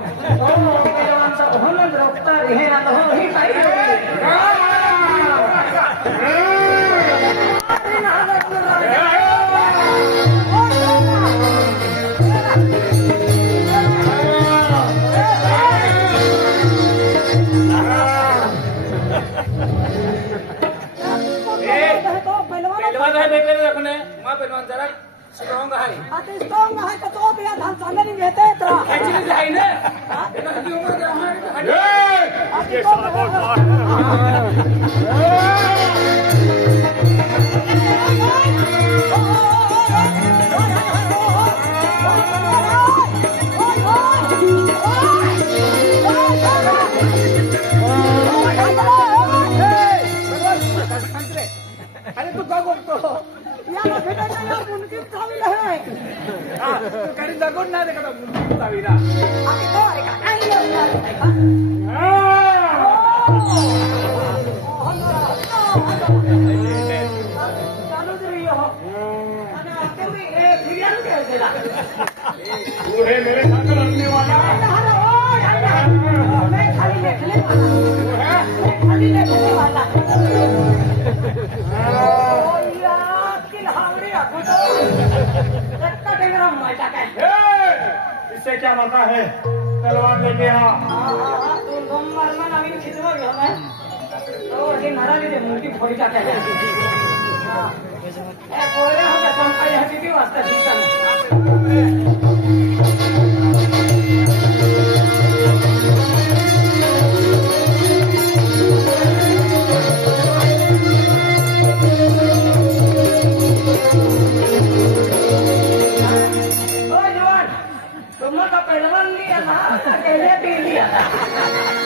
पहिलवानचा ओहलंद रोखता हे ना तो ही काही पहलवान है बेटे रखने मां पहलवान जरा स्ट्रांग है आता स्ट्रांग आहे का तो बिया धान चांगली घेते तर ऍक्च्युअली आहे ना एका किती उमर आहे ये साला बहुत मार अरे तू का करतो याला भेटायला या मुनकी चालले आहे तू काही दगड नाही रे का मुंडी चावीला आधी तो आहे का आई येणार आहे का चालू दे यो आणि तुम्ही हे फिर्याद केला तू है मेरे साथ लड़ने वाला मैं खाली देखने वाला इससे क्या मरना है तलवार लेके आ मुलगी फोडी टाकाय पोऱ्या होत्या संपाई किती वाजता दिसताना पहलवान लिया था अकेले पी लिया था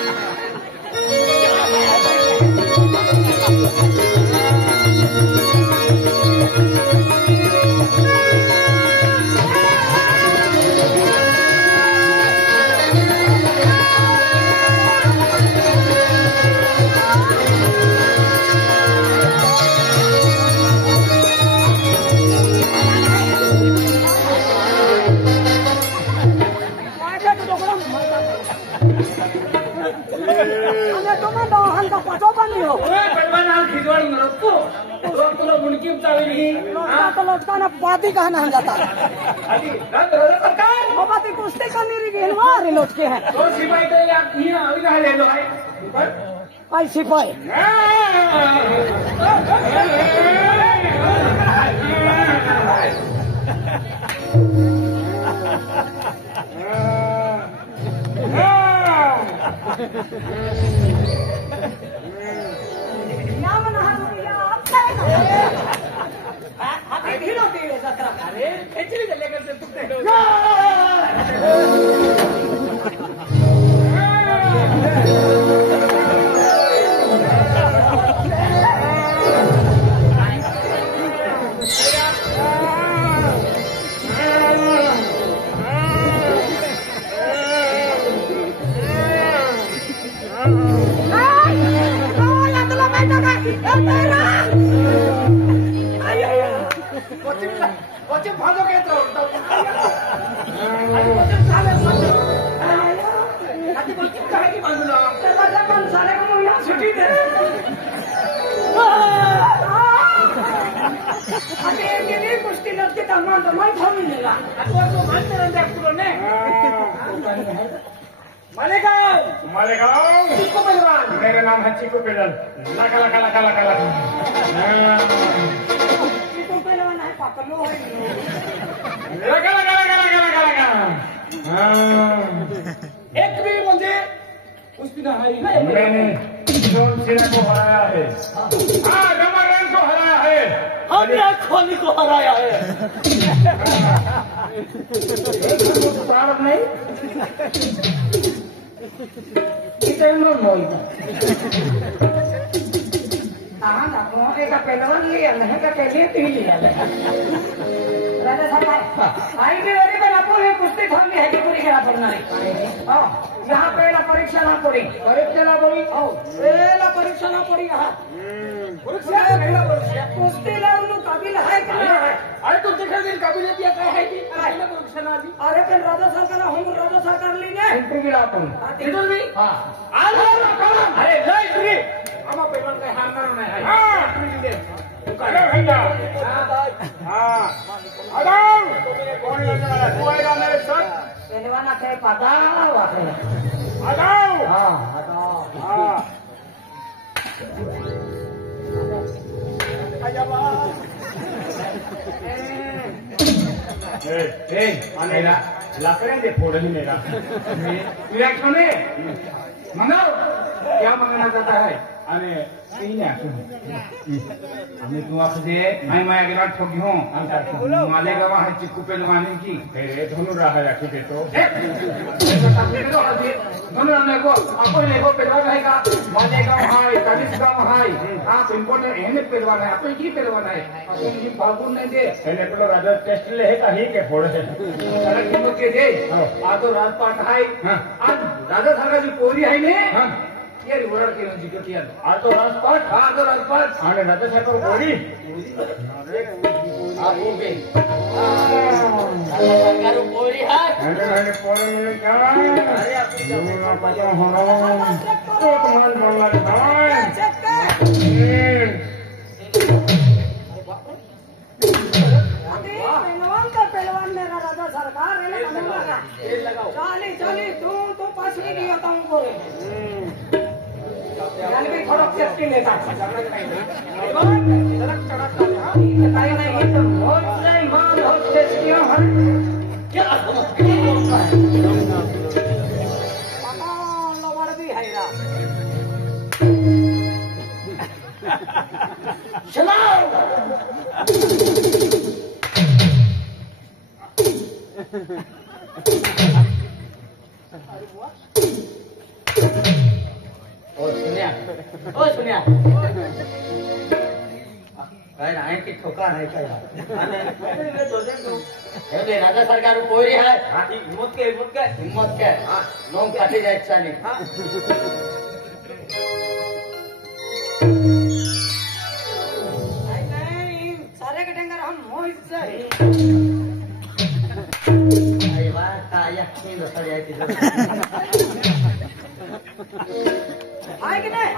पाती कहना जाता बाबा ती कुस्ती करनी रही हमारे लोग के हैं तो सिपाही तो यार अभी कहा ले लो आई सिपाही अरे ऍक्च्युअली झाले करते तुकडे वचन भाजो घेत काय की बाजूला त्याला पण सारे या सुट्टी दे आता एक गोष्टी नक्की त्यांना माहीत होऊन गेला आता तो मानते ने मालेगांव मालेगांव चिक्कू पहलवान मेरा नाम है चिक्कू पेडल लका लका लका लका लका चिक्कू पहलवान आहे पाकलो लगा लगा लगा लगा लगा लगा एक भी म्हणजे कुस्ती नहीं है मैंने जोन सिन्हा को हराया है हाँ रमारन को हराया है हमने खोली को हराया है पावत नाही इथे नोंद हाँ ना वो एक पहलवान लिया नहीं का पहले तीन लिया राजा साहब आई भी वाली पर आपको ये कुश्ती थामी है कि पूरी क्या पढ़ना है हां यहाँ पहला परीक्षा ना पड़ी ओ पहला परीक्षा ना पड़ी यहाँ परीक्षा पहला परीक्षा कुश्ती ला उन्हें काबिल है कि नहीं है अरे तो देखा दिन काबिलियत क्या है कि पहला परीक्षा ना दी अरे फिर राजा सरकार हम राजा सरकार लीजिए इंटरव्यू आपण इंटरव्यू हां अरे नहीं फ्री हम पहलवान का हार मारना है हां अरे भैया हां आदाम कौन लड़ने वाला तू आएगा मेरे साथ पहलवान आखे पता हुआ है आदाम हां हां ए मेरा लाकड़े दे फोड़नी मेरा मेरा क्यों मंगाओ क्या मंगना चाहता है अरे हमें तू आखदे मैं अगर ठोकी हूं मालेगा वहां चिक्कू पे लगाने की फिर दोनों राह रखी दे तो दोनों ने को अपन ने को पेलवा रहेगा मालेगा वहां कालिस का वहां हां इनको ने एने पेलवा है अपन की पेलवा है अपन की बाबू ने दे एने पेलो राजा टेस्ट ले है कहीं के फोड़ है सारा कीमत के दे आ तो राजपाट है आज राजा सारा जी पोरी है ने ये रिवॉर्ड के जी के किया आ तो राजपाट हां तो राजपाट आने राजा साहब को पोरी आप हो गए सरकार बोली है अरे पोरी में क्या अरे आप पता हो तो कमाल बोलना था पहलवान मेरा राजा सरकार है लगाओ चाली तू पास नहीं दिया था उनको यानी भी थोड़ा सेफ्टी लेता नहीं तो बहुत से माल हो सेफ्टियां हैं क्या नंबर भी है ना चलाओ ओ सुनिया भाई नाय की ठोका नहीं क्या ये राजा सरकार कोई है हिम्मत के लोग काटे जाए चाली नहीं सारे के डंगर हम मोहित से आई वाह काया की रसड़ जाती आए कि नहीं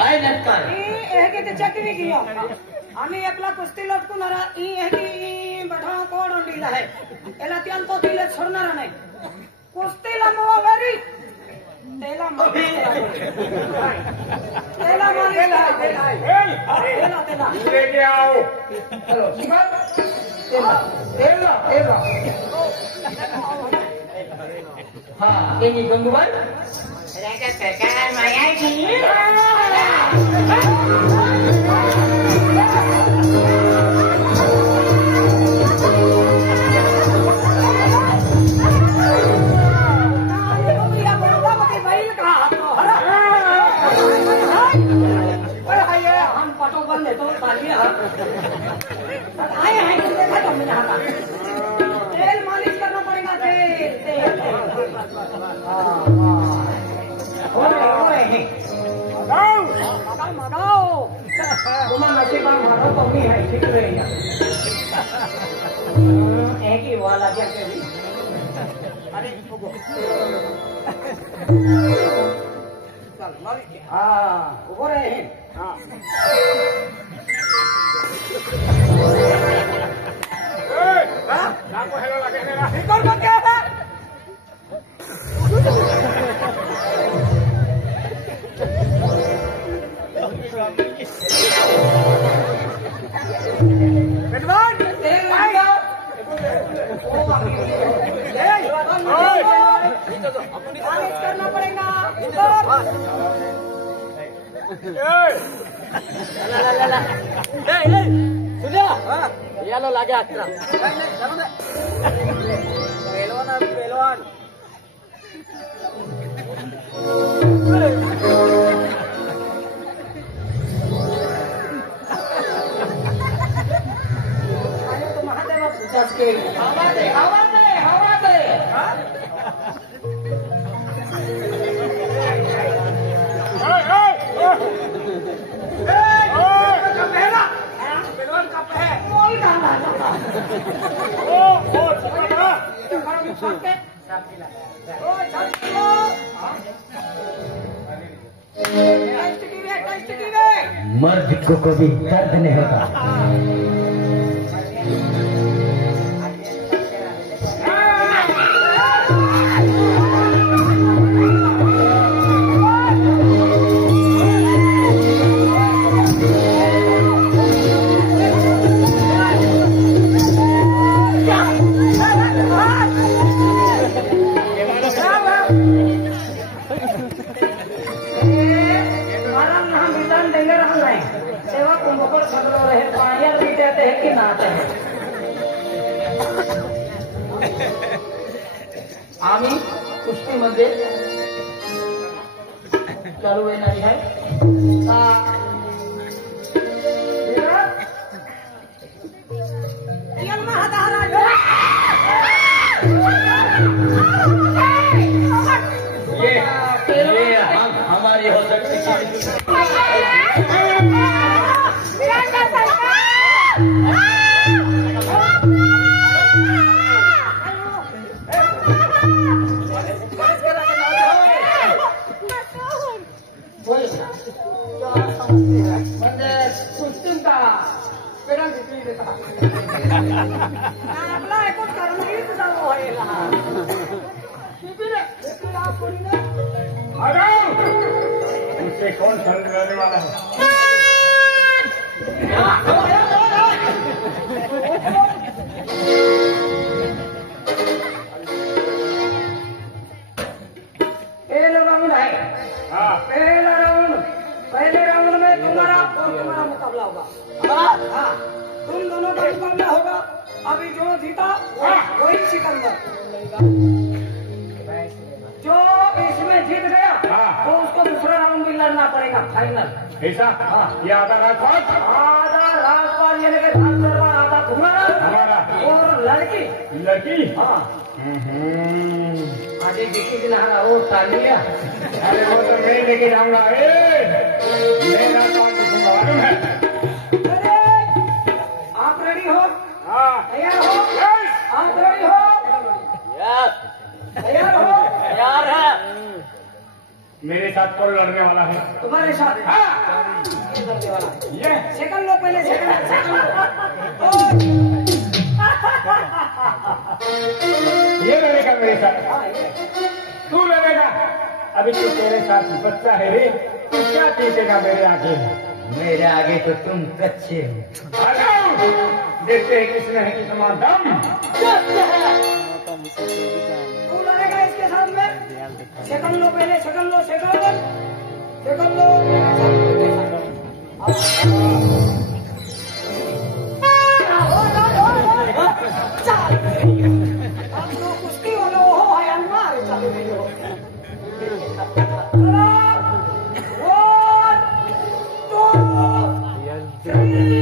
आई नटकार हे के चेक भी किया आम्ही एकला कुस्ती लटकून ई हे की बैठा कोण अंडीला है एला त्यान तो दिले छोडणार नाही कुस्तीला मोवा वेरी तेला मारी तेला लेके आओ चलो तेला हाँ ये गंगूबाई राजा सरकार माया जी हम पटो बंद है तो आए हैं देखा तो मैंने यहाँ तेल मालिश करना पड़ेगा तेल मगाओ तुम्हारा नसीबा मारो तो नहीं है ठीक रहेगा एक ही वाला क्या करी हाँ उभो रहे हाँ नाको हेलो लगे मेरा कौन कौन क्या है विद्वान करना पड़ेगा यालो लागे अकरा पहलवान मर्द को कभी दर्द नहीं होता। आम्ही कुस्तीमध्ये चालू येणारी आहे ये हमारी हो सकती म्हणजे कुस्तीम का पेडा घेतली देता आपला ऐकून कारण हीच चालू होईल उससे कौन समझने वाला है? पहला राउंड है हाँ पहला राउंड पहले राउंड में तुम्हारा और तुम्हारा मुकाबला होगा हाँ तुम दोनों का मुकाबला होगा अभी जो जीता वही सिकंदर जो इसमें जीत गया तो उसको दूसरा राउंड भी लड़ना पड़ेगा फाइनल ऐसा ये आधा रात आधा राजपाल यानी कि राज दरबार आधा तुम्हारा हमारा और लड़की लड़की हाँ आगे देखी कि नहारा वो तालिया अरे वो तो मैं लेके जाऊंगा मेरा काम तुझे मालूम है। अरे आप रेडी हो हाँ तैयार हो आप रेडी हो तैयार हो यार है। मेरे साथ कौन लड़ने वाला है? तुम्हारे साथ ये लड़ने वाला ये सेकंड लो पहले सेकंड लो ये लड़ेगा मेरे साथ तू लड़ेगा अभी तो तेरे साथ बच्चा है रे तू क्या जीतेगा मेरे आगे मेरे आगे तो तुम कच्चे हो। आ जाओ देखते हैं किसने है कितना दम तू लड़ेगा इसके साथ में सेकंड लो पहले सेकंड लो सेकंड लो कुश्ती वाला हो है अनवार चालू नहीं हो One, two, three.